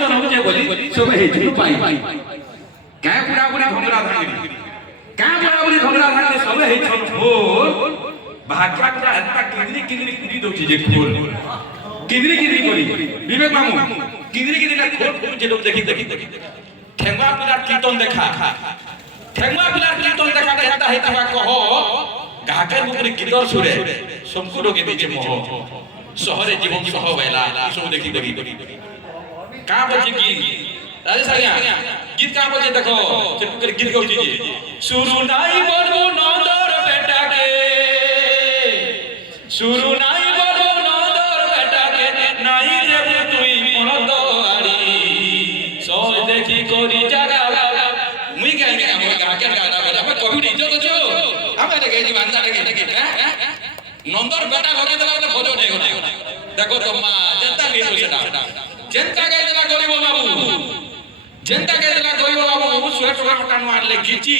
কীর্তন হচ্ছে বলি সবে হেছু পাই কা পুরাপুরি ঝগড়া ভাঙি কা পুরাপুরি ঝগড়া ভাঙি সবে হেছু ভোর ভাগ্যা পুরা এতটা কিদরি কিদরি কুদি দউছি যে খোল কিদরি কিদরি করি বিবেক মামু কিদরি কিদরি খোল যে লোক দেখি ঠেঙ্গা পিলার কীর্তন দেখা ঠেঙ্গা পিলার কীর্তন দেখা এটা হেতবা কহ গাকের উপরে গীতর সুরে সম্পূর্ণকে দিছে মোহ শহরে জীবন সহ বেলা সব দেখি কা বলছে কি রাজেশ আজ্ঞা গীত কা বলছে দেখো গীত গাউছি যে শুরু নাই বড় নন্দর বেটাকে শুরু নাই বড় নন্দর বেটাকে নাই দেব তুই মনত আড়ি সব দেখি করি জাগা মুই গাইনি আমার গাকের গানা বেটা কবি নিজ গছো আমি দেখে জি বান্দা দেখে হ্যাঁ নন্দর বেটা ভগে দেলা বলে ভজো নেই দেখো তো মা জনতা নি তো সেটা জনতা গাই দেলা গরিব বাবু জনতা গাই দেলা গরিব বাবু সুরে সুরে কান মারলে গিচি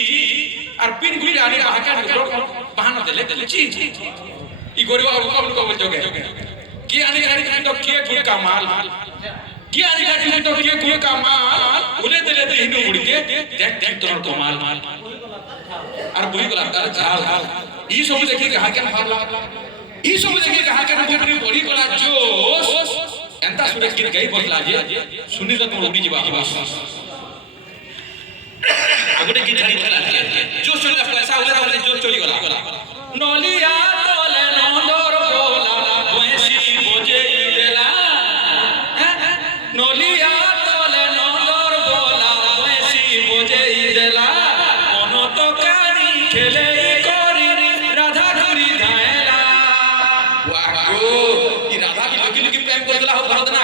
আর পিন গুলি আনি হাকা বাহানা দেলে গিচি ই গরিব বাবু কবল কবল জগে কি আনি গাড়ি তো কে গুল কামাল কি আনি গাড়ি তো কে গুল কামাল উলে দেলে তো হিন্দু মুড়িকে দেখ দেখ তোর কমাল আর বই গলা তার ঝাল ই সব দেখি হাকে ভাবলা ই সব দেখি হাকে উপরে বড়ি গলা জোশ এন্তা সুরে গীত গাই বসলা যে শুনি তো তোর উড়ি যাবা আগতে কি ঝাড়ি খেলা জোশ চলে পয়সা উলে তাহলে জোশ চলি গলা নলিয়া তলে নন্দর গোলা বয়সি বজে দেলা নলিয়া তলে নন্দর গোলা বয়সি বজে দেলা অনত কানি খেলে করি রাধা ধরি ধায়লা ওয়াগো ই রাধা কি লকি লকি প্রেম করে দেলা हो भरत ना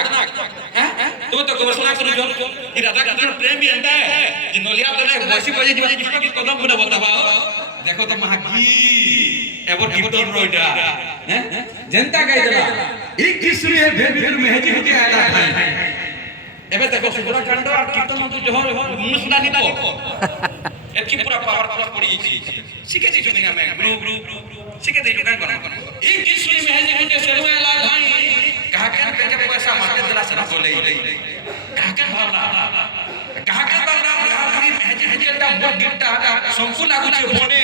हैं তুমি তো গবেষণা করি জন ই রাধা কৃষ্ণ প্রেম भी एंता है যে নলিয়া তলে বয়সি বজে দিবা কৃষ্ণ কি কদম বলে बताओ দেখো তো মাগি এবার কীর্তন রইটা হ্যাঁ জনতা গাই দেলা এই কৃষ্ণ এ ভের ভের মেহেজি হতে আলা ভাই এবে দেখো সুরা কাণ্ড আর কীর্তন তো জহর মুনসুনা নিব এত কি পুরা পাওয়ার পুরা পড়ি গেছি শিখে দিছো না আমি গুরু গুরু শিখে দিছো কান করা এই কৃষ্ণ মেহেজি হতে সেরো আলা ভাই কাকে পেকে পয়সা মারতে দেলা সেরা বলে কাকে ভাবনা কাকে ভাবনা ভাবি মেহেজি হতে মোর গিফটটা সম্পূর্ণ লাগুছে বনে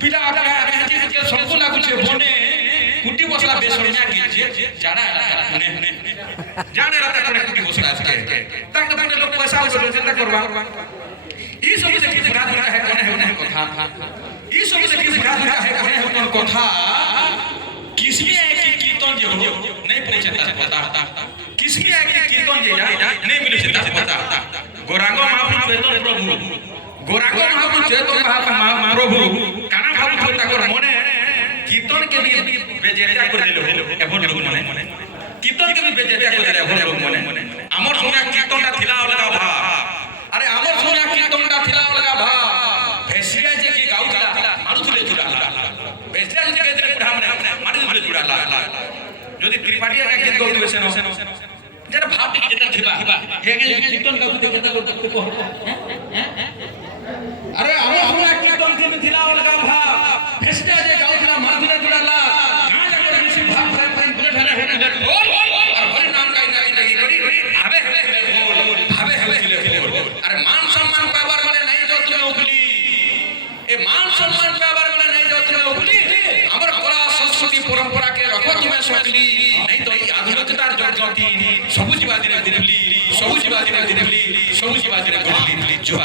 পিলা আপনা মেহেজি হতে সম্পূর্ণ লাগুছে বনে কুটি বসলা বেসরমিয়া গিয়েছে জানা নে জানে রাতে কোনে কুটি বসলা আজকে তাকে তাকে লোক পয়সা উঠে চিন্তা করবা এই সব দেখি বুড়া বুড়া है কোনে है কথা এই সব দেখি বুড়া বুড়া है কোনে है কথা किसमें है कि कीर्तन जो नहीं पड़े चिंता पता किसमें है कि कीर्तन जो नहीं मिले चिंता पता गोरांगो महाप्रभु चेतन प्रभु गोरांगो महाप्रभु चेतन महाप्रभु काना भाबु छोटा कर मने कीर्तन के लिए बेजेता कर दिलो एभन लोग मने कीर्तन के लिए बेजेता कर दिलो एभन लोग मने हमर सुना कीर्तनटा थिला अलगा भा अरे हमर सुना कीर्तनटा थिला अलगा भा भेसिया जे की गाउला मारुथले जुड़ा भेसिया जे के दे बुढ़ा मने मारुथले जुड़ा যদি ত্রিপাঠী একা গীত গাউতে বসে না যেটা ভাব ঠিক যেটা থিবা হেগে কীর্তন গাউতে যেটা করতে কহ अरे हमर सुना कीर्तन के लिए थिला अलगा भा भेसिया जे गाउला मारुथले जुड़ा गाना कर बेसी भाग भाई बोले धरे है बोल और हरि नाम गाई लगी करी भावे अरे मान सम्मान पावर वाले नहीं जो तुम्हें उगली ए मान सम्मान पावर वाले नहीं जो तुम्हें उगली हमर कला संस्कृति परंपरा के रखो तुम्हें सकली नहीं तो ई आधुनिकतार जगती सबुजीबादी रे दिनली सबुजीबादी रे गुडली जुआ